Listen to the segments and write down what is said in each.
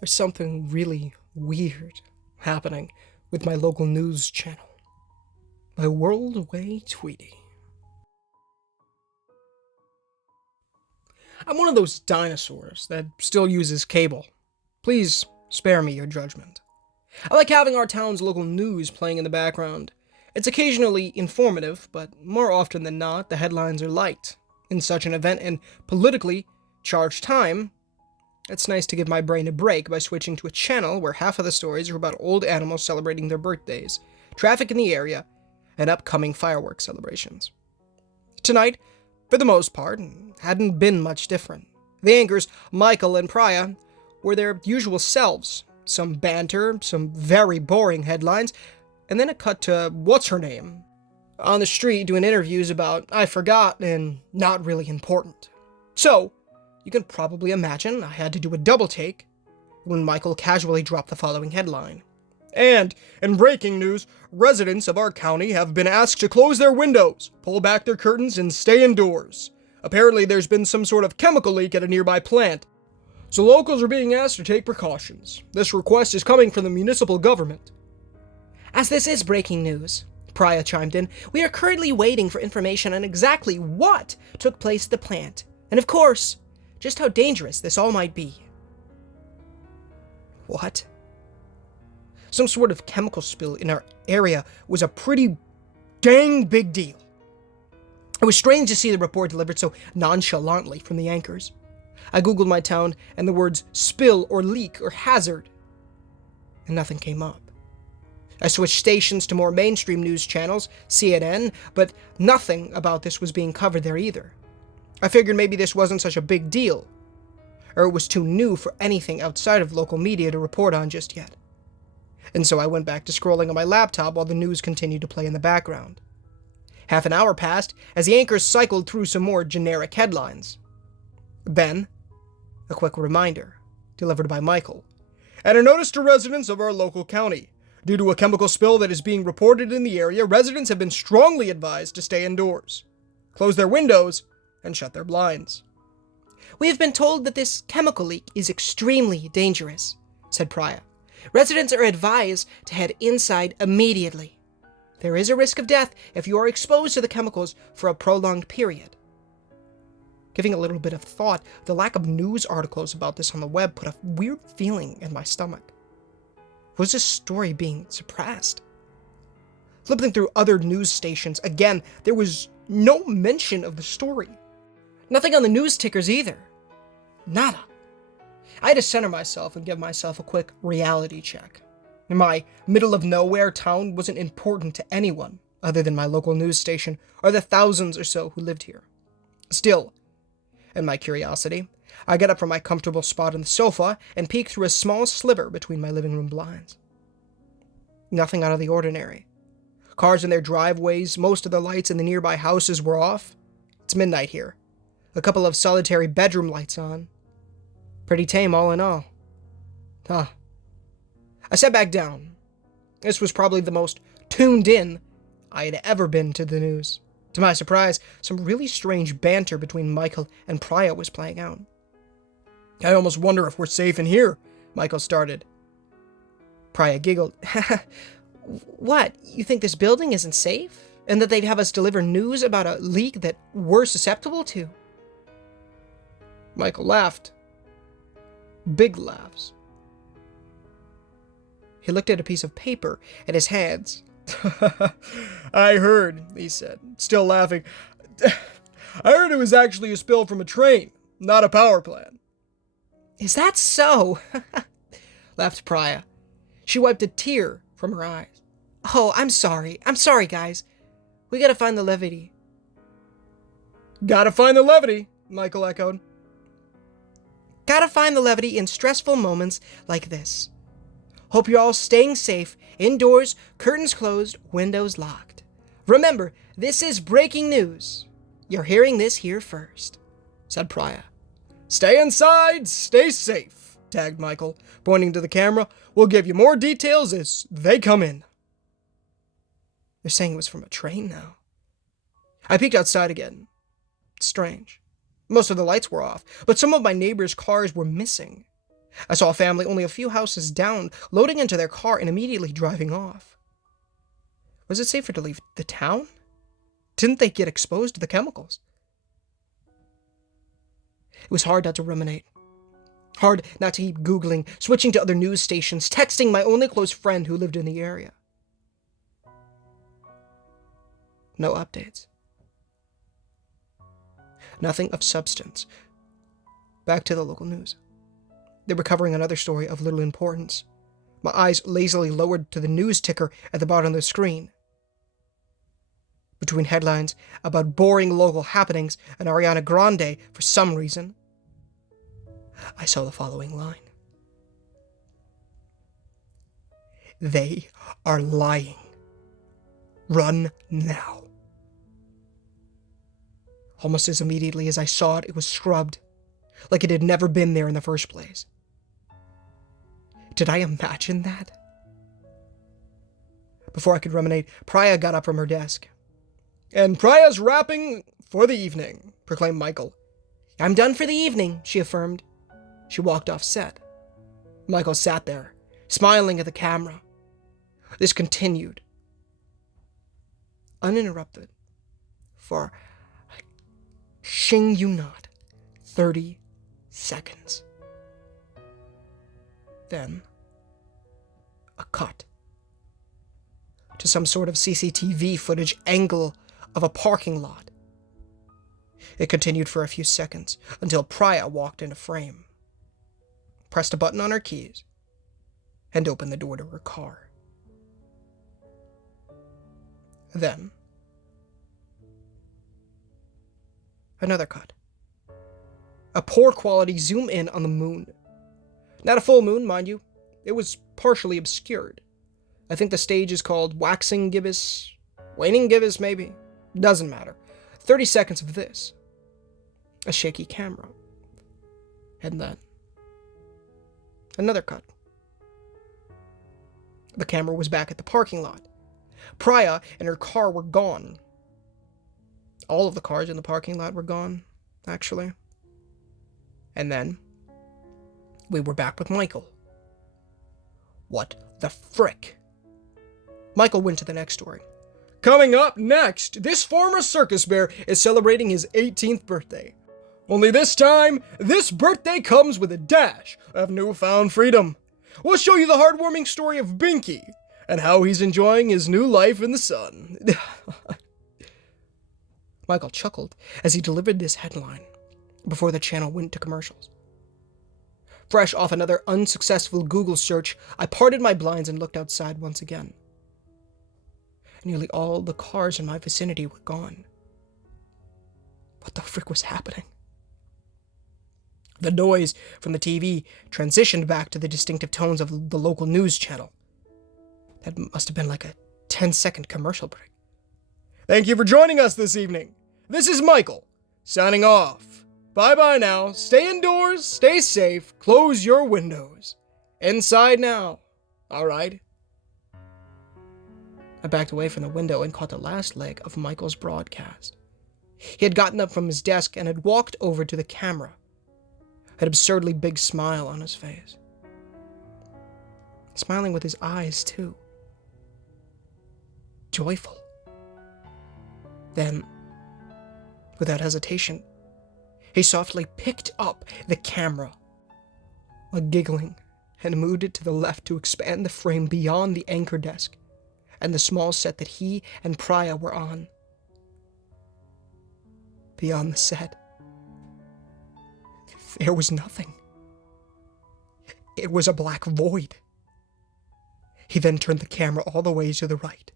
There's something really weird happening with my local news channel. My World Away Tweety. I'm one of those dinosaurs that still uses cable. Please spare me your judgment. I like having our town's local news playing in the background. It's occasionally informative, but more often than not, the headlines are light. In such an event and politically charged time, it's nice to give my brain a break by switching to a channel where half of the stories are about old animals celebrating their birthdays, traffic in the area, and upcoming fireworks celebrations. Tonight, for the most part, hadn't been much different. The anchors, Michael and Priya, were their usual selves. Some banter, some very boring headlines, and then a cut to what's-her-name on the street doing interviews about I forgot and not really important. So, you can probably imagine I had to do a double take when Michael casually dropped the following headline. And, in breaking news, residents of our county have been asked to close their windows, pull back their curtains, and stay indoors. Apparently there's been some sort of chemical leak at a nearby plant, so locals are being asked to take precautions. This request is coming from the municipal government. As this is breaking news, Priya chimed in, we are currently waiting for information on exactly what took place at the plant, and of course, just how dangerous this all might be. What? Some sort of chemical spill in our area was a pretty dang big deal. It was strange to see the report delivered so nonchalantly from the anchors. I googled my town and the words spill or leak or hazard, and nothing came up. I switched stations to more mainstream news channels, CNN, but nothing about this was being covered there either. I figured maybe this wasn't such a big deal, or it was too new for anything outside of local media to report on just yet. And so I went back to scrolling on my laptop while the news continued to play in the background. Half an hour passed as the anchors cycled through some more generic headlines. Then, a quick reminder, delivered by Michael. And a notice to residents of our local county. Due to a chemical spill that is being reported in the area, residents have been strongly advised to stay indoors, close their windows, and shut their blinds. We have been told that this chemical leak is extremely dangerous, said Priya. Residents are advised to head inside immediately. There is a risk of death if you are exposed to the chemicals for a prolonged period. Giving a little bit of thought, the lack of news articles about this on the web put a weird feeling in my stomach. Was this story being suppressed? Flipping through other news stations, again, there was no mention of the story. Nothing on the news tickers either. Nada. I had to center myself and give myself a quick reality check. My middle-of-nowhere town wasn't important to anyone other than my local news station or the thousands or so who lived here. Still, in my curiosity, I got up from my comfortable spot on the sofa and peeked through a small sliver between my living room blinds. Nothing out of the ordinary. Cars in their driveways, most of the lights in the nearby houses were off. It's midnight here. A couple of solitary bedroom lights on. Pretty tame all in all. I sat back down. This was probably the most tuned in I had ever been to the news. To my surprise, some really strange banter between Michael and Priya was playing out. I almost wonder if we're safe in here, Michael started. Priya giggled. What, you think this building isn't safe? And that they'd have us deliver news about a leak that we're susceptible to? Michael laughed. Big laughs. He looked at a piece of paper in his hands. I heard, he said, still laughing. I heard it was actually a spill from a train, not a power plant. Is that so? Laughed Priya. She wiped a tear from her eyes. Oh, I'm sorry, guys. We gotta find the levity. Gotta find the levity, Michael echoed. Gotta find the levity in stressful moments like this. Hope you're all staying safe, indoors, curtains closed, windows locked. Remember, this is breaking news. You're hearing this here first, said Priya. Stay inside, stay safe, tagged Michael, pointing to the camera. We'll give you more details as they come in. They're saying it was from a train now. I peeked outside again. Strange. Most of the lights were off, but some of my neighbors' cars were missing. I saw a family only a few houses down, loading into their car and immediately driving off. Was it safer to leave the town? Didn't they get exposed to the chemicals? It was hard not to ruminate. Hard not to keep Googling, switching to other news stations, texting my only close friend who lived in the area. No updates. Nothing of substance. Back to the local news. They were covering another story of little importance. My eyes lazily lowered to the news ticker at the bottom of the screen. Between headlines about boring local happenings and Ariana Grande, for some reason, I saw the following line. They are lying. Run now. Almost as immediately as I saw it, it was scrubbed, like it had never been there in the first place. Did I imagine that? Before I could ruminate, Priya got up from her desk. "And Priya's wrapping for the evening," proclaimed Michael. "I'm done for the evening," she affirmed. She walked off set. Michael sat there, smiling at the camera. This continued, uninterrupted, for, I shing you not, 30 seconds. Then, a cut to some sort of CCTV footage angle of a parking lot. It continued for a few seconds until Priya walked into frame, pressed a button on her keys, and opened the door to her car. Then, another cut. A poor quality zoom in on the moon. Not a full moon, mind you. It was partially obscured. I think the stage is called waxing gibbous, waning gibbous maybe. Doesn't matter. 30 seconds of this. A shaky camera. And then another cut. The camera was back at the parking lot. Priya and her car were gone. All of the cars in the parking lot were gone, actually. And then we were back with Michael. What the frick? Michael went to the next story. "Coming up next, this former circus bear is celebrating his 18th birthday. Only this time, this birthday comes with a dash of newfound freedom. We'll show you the heartwarming story of Binky and how he's enjoying his new life in the sun." Michael chuckled as he delivered this headline before the channel went to commercials. Fresh off another unsuccessful Google search, I parted my blinds and looked outside once again. Nearly all the cars in my vicinity were gone. What the frick was happening? The noise from the TV transitioned back to the distinctive tones of the local news channel. That must have been like a 10-second commercial break. "Thank you for joining us this evening. This is Michael, signing off. Bye-bye now. Stay indoors, stay safe, close your windows. Inside now. All right?" I backed away from the window and caught the last leg of Michael's broadcast. He had gotten up from his desk and had walked over to the camera, an absurdly big smile on his face. Smiling with his eyes, too. Joyful. Then, without hesitation, he softly picked up the camera, while giggling, and moved it to the left to expand the frame beyond the anchor desk and the small set that he and Priya were on. Beyond the set, there was nothing. It was a black void. He then turned the camera all the way to the right,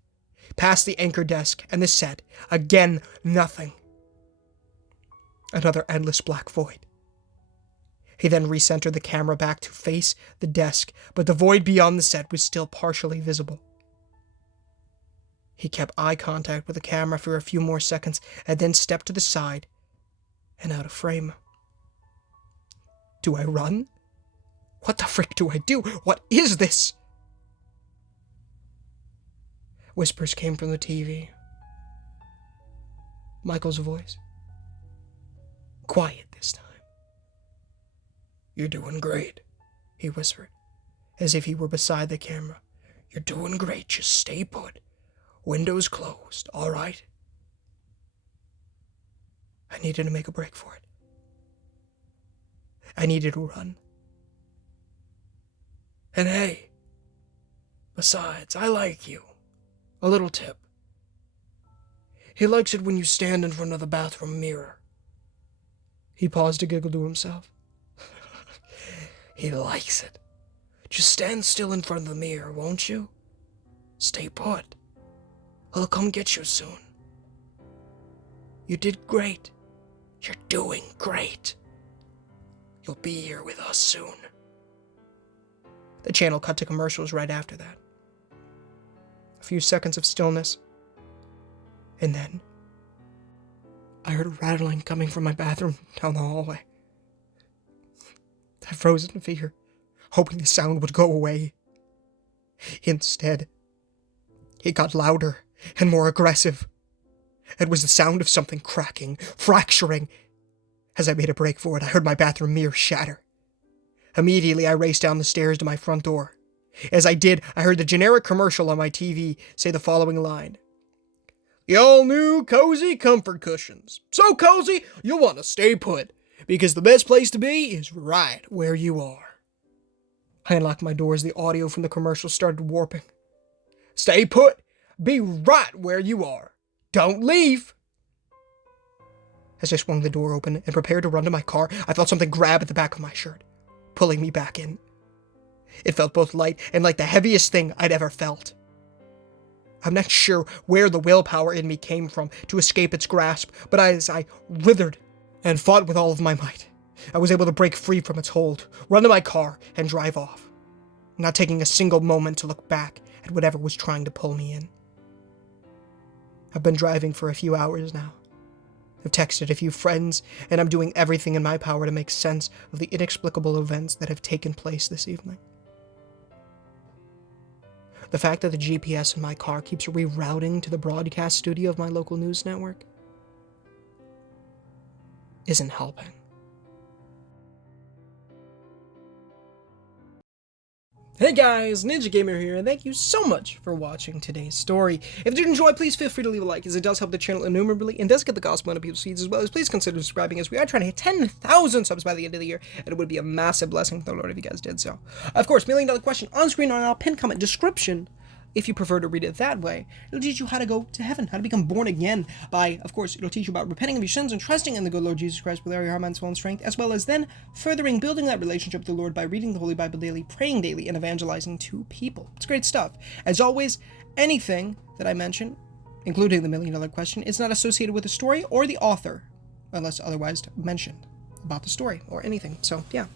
past the anchor desk and the set. Again, nothing. Another endless black void. He then recentered the camera back to face the desk, but the void beyond the set was still partially visible. He kept eye contact with the camera for a few more seconds and then stepped to the side and out of frame. Do I run? What the frick do I do? What is this? Whispers came from the TV. Michael's voice. Quiet this time. You're doing great. he whispered, as if he were beside the camera. "You're doing great. Just stay put. Windows closed, all right?" I needed to make a break for it. I needed to run. And hey, besides, I like you. A little tip. He likes it when you stand in front of the bathroom mirror. He paused to giggle to himself. He likes it. Just stand still in front of the mirror, won't you? Stay put. He'll come get you soon. You did great. You're doing great. You'll be here with us soon. The channel cut to commercials right after that. A few seconds of stillness. And then I heard a rattling coming from my bathroom down the hallway. I froze in fear, hoping the sound would go away. Instead, it got louder and more aggressive. It was the sound of something cracking, fracturing. As I made a break for it, I heard my bathroom mirror shatter. Immediately, I raced down the stairs to my front door. As I did, I heard the generic commercial on my TV say the following line. "The all-new cozy comfort cushions. So cozy, you'll want to stay put, because the best place to be is right where you are." I unlocked my door as the audio from the commercial started warping. "Stay put. Be right where you are. Don't leave." As I swung the door open and prepared to run to my car, I felt something grab at the back of my shirt, pulling me back in. It felt both light and like the heaviest thing I'd ever felt. I'm not sure where the willpower in me came from to escape its grasp, but as I writhed and fought with all of my might, I was able to break free from its hold, run to my car, and drive off, not taking a single moment to look back at whatever was trying to pull me in. I've been driving for a few hours now. I've texted a few friends, and I'm doing everything in my power to make sense of the inexplicable events that have taken place this evening. The fact that the GPS in my car keeps rerouting to the broadcast studio of my local news network isn't helping. Hey guys, Ninja Gamer here, and thank you so much for watching today's story. If you did enjoy, please feel free to leave a like, as it does help the channel innumerably and does get the gospel into people's feeds, as well as please consider subscribing, as we are trying to hit 10,000 subs by the end of the year, and it would be a massive blessing for the Lord if you guys did so. Of course, $1 million question on screen or in our pinned comment description. If you prefer to read it that way, it'll teach you how to go to heaven, how to become born again by, of course, it'll teach you about repenting of your sins and trusting in the good Lord Jesus Christ with all your heart, mind, soul, and strength, as well as then furthering building that relationship with the Lord by reading the Holy Bible daily, praying daily, and evangelizing to people. It's great stuff. As always, anything that I mention, including the $1 million question, is not associated with the story or the author, unless otherwise mentioned about the story or anything. So, yeah.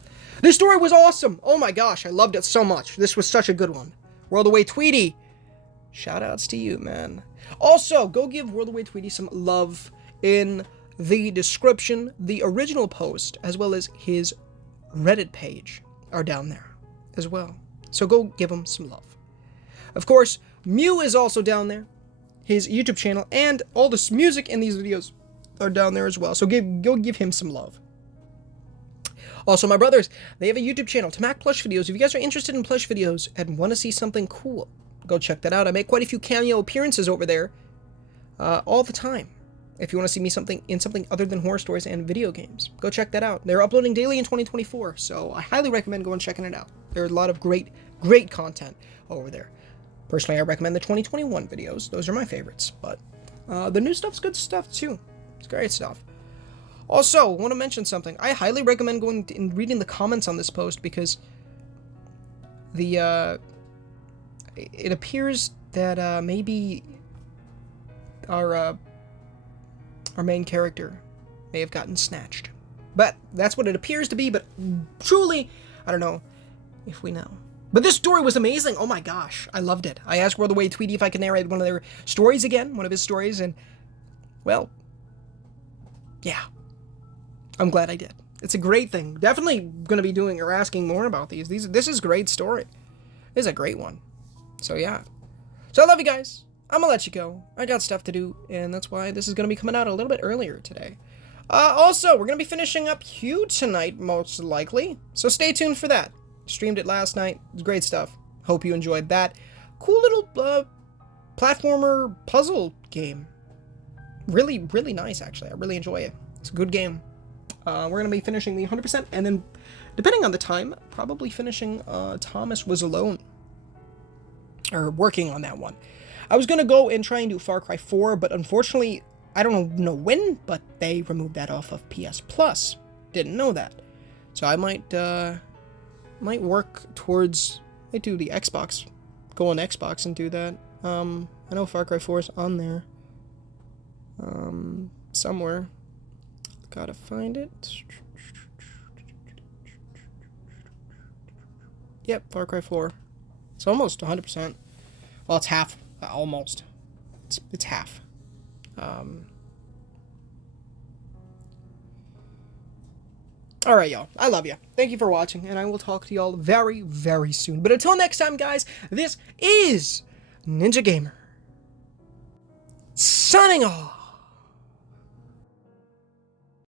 This story was awesome! Oh my gosh, I loved it so much. This was such a good one. World Away Tweety! Shoutouts to you, man. Also, go give World Away Tweety some love in the description. The original post, as well as his Reddit page, are down there as well. So go give him some love. Of course, Mew is also down there. His YouTube channel and all this music in these videos are down there as well. So go give him some love. Also, my brothers, they have a YouTube channel, Tamak Plush Videos. If you guys are interested in plush videos and want to see something cool, go check that out. I make quite a few cameo appearances over there all the time. If you want to see me in something other than horror stories and video games, go check that out. They're uploading daily in 2024, so I highly recommend going and checking it out. There's a lot of great content over there. Personally, I recommend the 2021 videos. Those are my favorites, but the new stuff's good stuff too. It's great stuff. Also, I want to mention something. I highly recommend going and reading the comments on this post, because it appears that maybe our main character may have gotten snatched. But that's what it appears to be, but truly, I don't know if we know. But this story was amazing. Oh my gosh, I loved it. I asked World Away Tweety if I could narrate one of their stories again, one of his stories, and, well, yeah. I'm glad I did. It's a great thing. Definitely going to be doing or asking more about these. This is a great story. This is a great one. So yeah. So I love you guys. I'm gonna let you go. I got stuff to do, and that's why this is gonna be coming out a little bit earlier today. Also, we're gonna be finishing up Hugh tonight, most likely. So stay tuned for that. Streamed it last night. It was great stuff. Hope you enjoyed that. Cool little platformer puzzle game. Really, really nice, actually. I really enjoy it. It's a good game. We're going to be finishing the 100%, and then, depending on the time, probably finishing Thomas Was Alone. Or working on that one. I was going to go and try and do Far Cry 4, but unfortunately, I don't know when, but they removed that off of PS Plus. Didn't know that. So I might work towards... I do the Xbox. Go on Xbox and do that. I know Far Cry 4 is on there. Somewhere. Gotta find it. Yep, Far Cry 4. It's almost 100%. Well, it's half. Almost. It's half. Alright, y'all. I love you. Thank you for watching, and I will talk to y'all very, very soon. But until next time, guys, this is Ninja Gamer. Signing off.